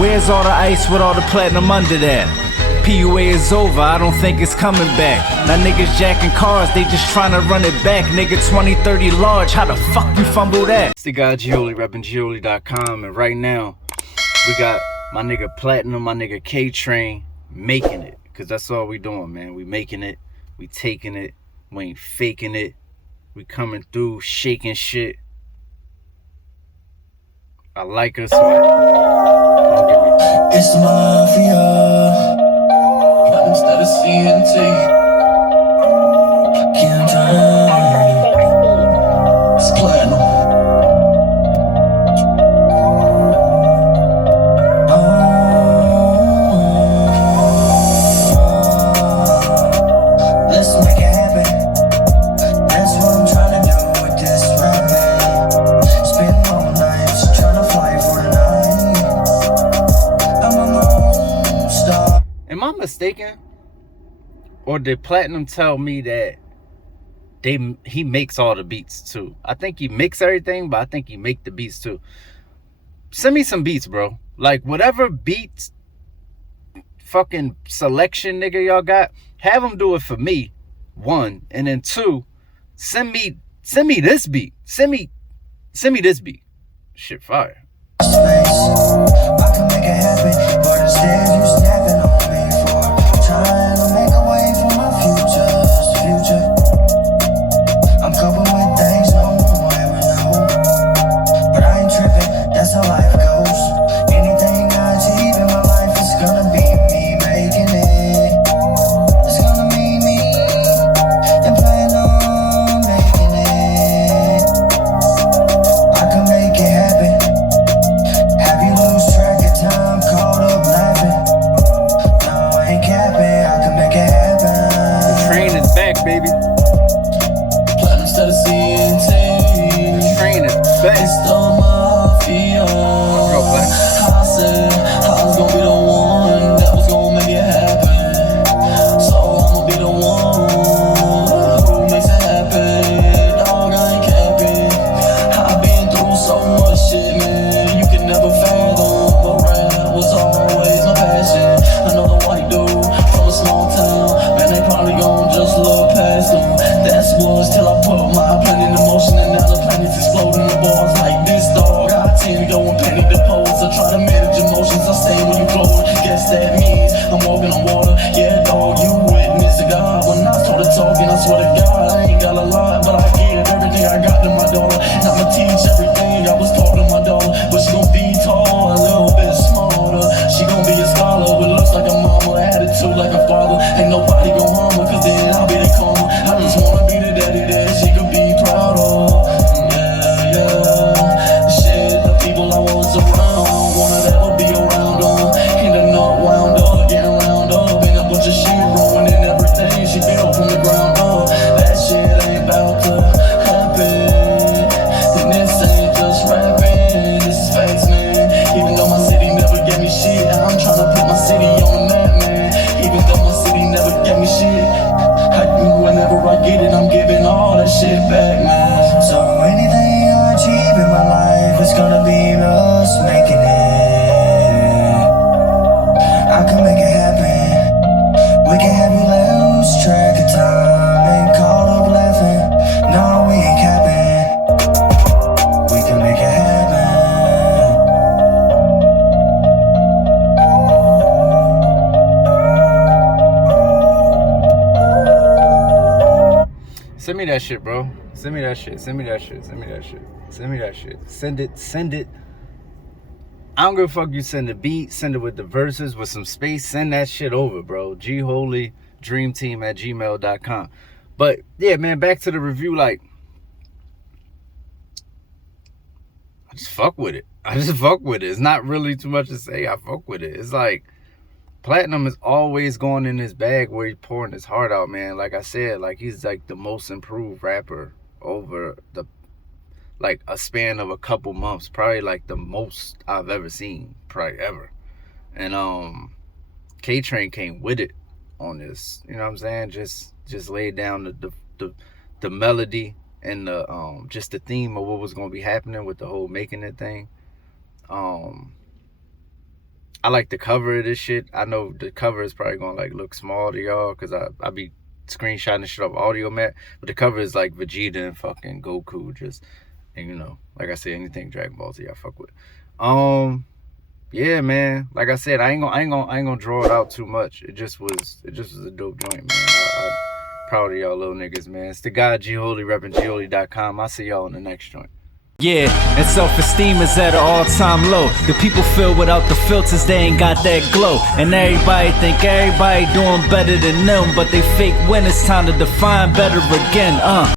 Where's all the ice with all the platinum under that? PUA is over, I don't think it's coming back. Now niggas jacking cars, they just trying to run it back. Nigga 2030 large, how the fuck you fumble that? It's the guy Gioli, reppin' Gioli.com, and right now we got my nigga Platinum, my nigga K-Train making it. Cause that's all we doing, man. We making it, we taking it, we ain't faking it. We coming through, shaking shit. I like us. Don't get me. It's the mafia, but instead of CNT, can't drive. It's Platinum. Let's make it happen. That's what I'm trying to do with this rapping. Spend all nights trying to fly for the night. I'm a lone star. Am I mistaken? Or did Platinum tell me that he makes all the beats too? I think he makes everything, but I think he make the beats too. Send me some beats, bro. Like whatever beats fucking selection nigga y'all got, have them do it for me, one, and then two, send me this beat. Send me this beat. Shit fire. Space. I can make it happen, but instead you snapping on me for trying to make a way for my future's the future. I'm coping with things no one ever know, but I ain't tripping, that's how life goes. Anything I achieve in my life is gonna be me making it. It's gonna be me and plan on making it. I can make it happen. Have you lose track of time, caught up laughing? No, I ain't capping, I can make it happen. The train is back, baby. Platinum instead of CNT. The train is back. It's the mafia. Bro, Black. I said I was gonna be the one that was gonna make it happen. So I'ma be the one who makes it happen. Dog, I ain't capping. I've been through so much shit, man. You can never fathom. But rap was always my passion. Another white dude from a small town. Man, they probably gon' just look past them. That's was till I put my plan in motion, and now the planet's exploding. The bars like this, dog. I tend to go and penny the pose. I try to manage emotions. I stay when you float. Guess that means I'm walking on water. Yeah, dog, you witness to God. When I started talking, I swear to God, I ain't got a lot, but I give everything I got to my daughter. And I'ma teach everything I was taught to my daughter. But she gon' be tall, a little bit smarter. She gon' be a scholar with looks like a mama, attitude like a father. Ain't nobody gon' harm her, cause then I'll be the karma. I just wanna be the daddy that she could be proud of. Yeah, yeah. The shit, the people I was around, wanna ever be around them. End up not wound up, getting round up, and a bunch of shit ruining everything she built from the ground up. That shit ain't about to happen. Then this ain't just rapping, this is facts, man. Even though my city never gave me shit, I'm tryna put my city on the map, man. Even though my city never gave me shit, whenever I get it, I'm giving all that shit back, man. So anything I achieve in my life is gonna be us making it. I can make it happen. We can have you lose track of time and call up laughing. No, we ain't capping. We can make it happen. Send me that shit, bro. Send me that shit. Send me that shit. Send me that shit. Send me that shit. Send it. Send it. I don't give a fuck. You send the beat. Send it with the verses with some space. Send that shit over, bro. gholydreamteam@gmail.com. But yeah, man. Back to the review. Like, I just fuck with it. I just fuck with it. It's not really too much to say. I fuck with it. It's like Platinum is always going in his bag where he's pouring his heart out, man. Like I said, like he's like the most improved rapper over the like a span of a couple months. Probably like the most I've ever seen, probably ever. And K-Train came with it on this. You know what I'm saying? Just laid down the melody and the just the theme of what was gonna be happening with the whole making it thing. I like the cover of this shit. I know the cover is probably gonna like look small to y'all because I be screenshotting this shit off Audio Mac, but the cover is like Vegeta and fucking Goku, just, and you know, like I said, anything Dragon Ball Z I fuck with. Yeah, man. Like I said, I ain't gonna draw it out too much. It just was a dope joint, man. I'm proud of y'all little niggas, man. It's the guy G Holy, repping gholy.com. I'll see y'all in the next joint. Yeah, and self-esteem is at an all-time low. The people feel without the filters, they ain't got that glow. And everybody think everybody doing better than them, but they fake when it's time to define better again,